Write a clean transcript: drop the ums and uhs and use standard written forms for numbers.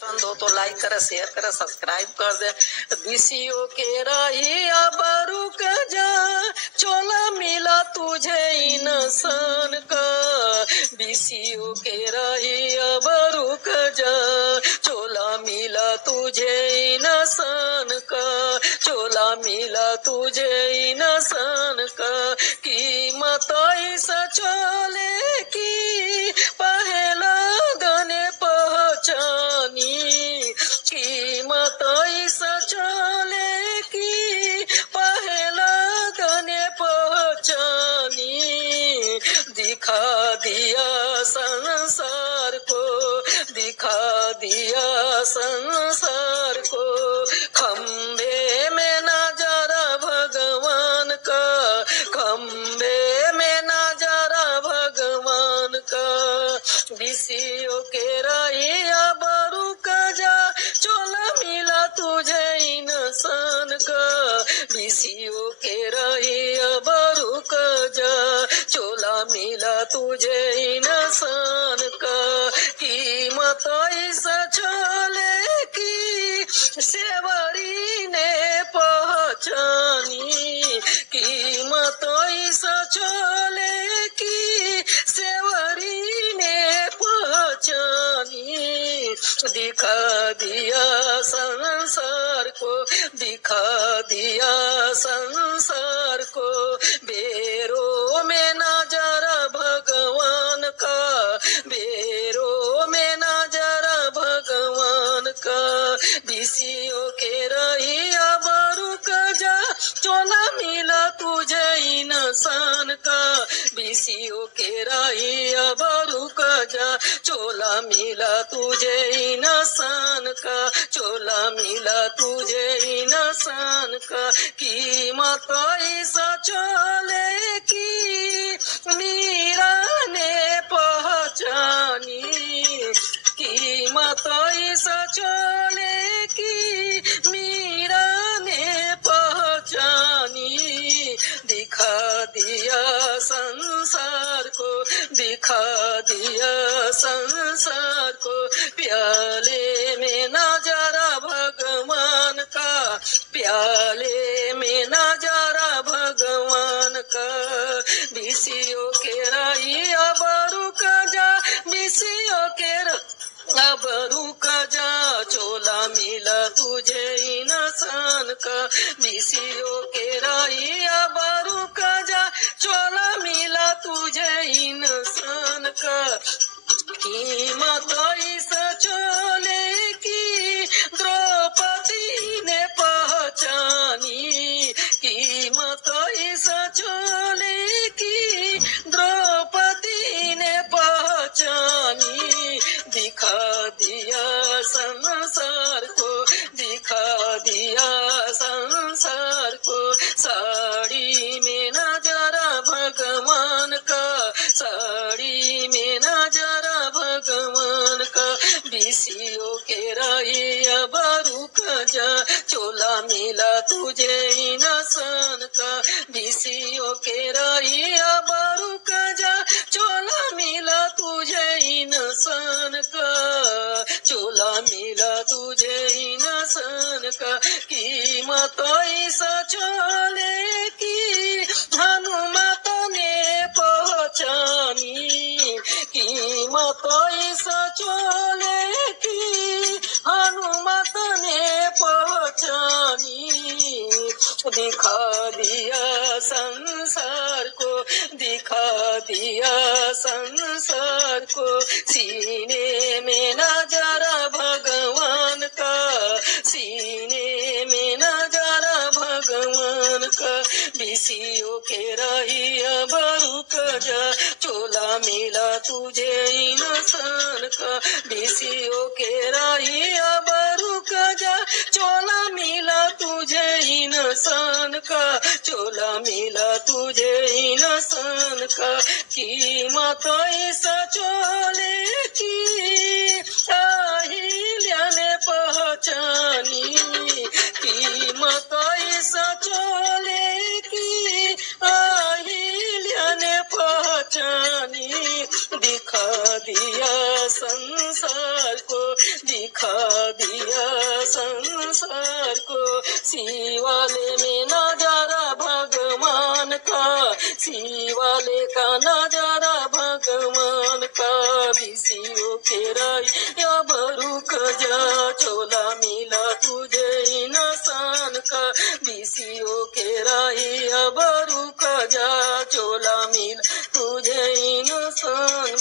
पसंद हो तो लाइक करे, शेयर करे, सब्सक्राइब कर दे। बीसीओ के रही अब रुक जा, चोला मिला तुझे इंसान का। बीसीओ के रही अब रुक जा, चोला मिला तुझे इंसान का। चोला मिला तुझे इंसान का। कीमत ऐसा चोले की पहला गने पहचानी। कीमत ऐसा चोले की पहला गने पहचानी। दिखा दिया संसार को, दिखा दिया संसार को। खंबे में नजारा भगवान का, खंबे में नजारा भगवान का। बीसीओ के रही अब रुक जा, चोला मिला तुझे इंसान का। बीसीओ के रही अब रुक जा, चोला मिला तुझे इंसान का। कीमत ऐसा चोले की सेवरी ने पहचानी। कीमत ऐसा चोले की सेवरी ने पहचानी। दिखा दिया संसार को, दिखा दिया संसार को। बेरों में नजारा भगवान का, बेरों में नजारा भगवान का। बीसीओ के रही अब रुक जा, चोला मिला तुझे इंसान का। बीसीओ के रही अब रुक जा, चोला मिला तुझे इंसान का। चोला मिला तुझे इंसान का। कीमत ऐसा चोले की मीरा ने पहचानी। कीमत ऐसा चोले की मीरा ने पहचानी। दिखा दिया संसार को, दिखा दिया संसार को। प्याले में नजारा भगवान का, प्याले में नजारा भगवान का। बीसीओ के रही अब रुक जा, बीसीओ के अब रुक जा, चोला मिला तुझे इंसान का। बीसीओ के रही अब रुक जा, चोला मिला तुझे इंसान का। कीमत ऐसा चोले की द्रौपदी ने पहचानी। कीमत ऐसा चोले की द्रौपदी ने पहचानी। दिखा दिया संसार को, दिखा दिया संसार को। साड़ी में नजारा भगवान का, साड़ी में नजारा भगवान का। बीसीओ के रही अब रुक जा, चोला मिला तुझे इंसान का। बीसीओ के रही अब रुक जा, चोला मिला तुझे इंसान का। चोला मिला तुझे इंसान का। कीमत ऐसा चोले की हनुमत ने पहचानी। कीमत ऐसा चोले की हनुमत ने पहचानी। दिखा दिया संसार को, दिखा दिया संसार को। सीने में नजारा भगवान का, सीने में नजारा भगवान का। बीसीओ के रही अब रुक जा, चोला मिला तुझे इंसान का। बीसीओ के रही अब रुक जा, चोला मिला तुझे इंसान का। चोला मिला तुझे इंसान का। कीमत ऐसा चोले की अहिल्या ने पहचानी। कीमत ऐसा चोले की अहिल्या ने पहचानी। दिखा दिया संसार को, दिखा दिया संसार को, शिवाले में नजारा भगवान का, शिवाले का नजारा भगवान का। विसियो के राय या बरुक जा, चोला मिला तुझे इंसान का, विसियो के राय या बरुक जा, चोला मिला तुझे इंसान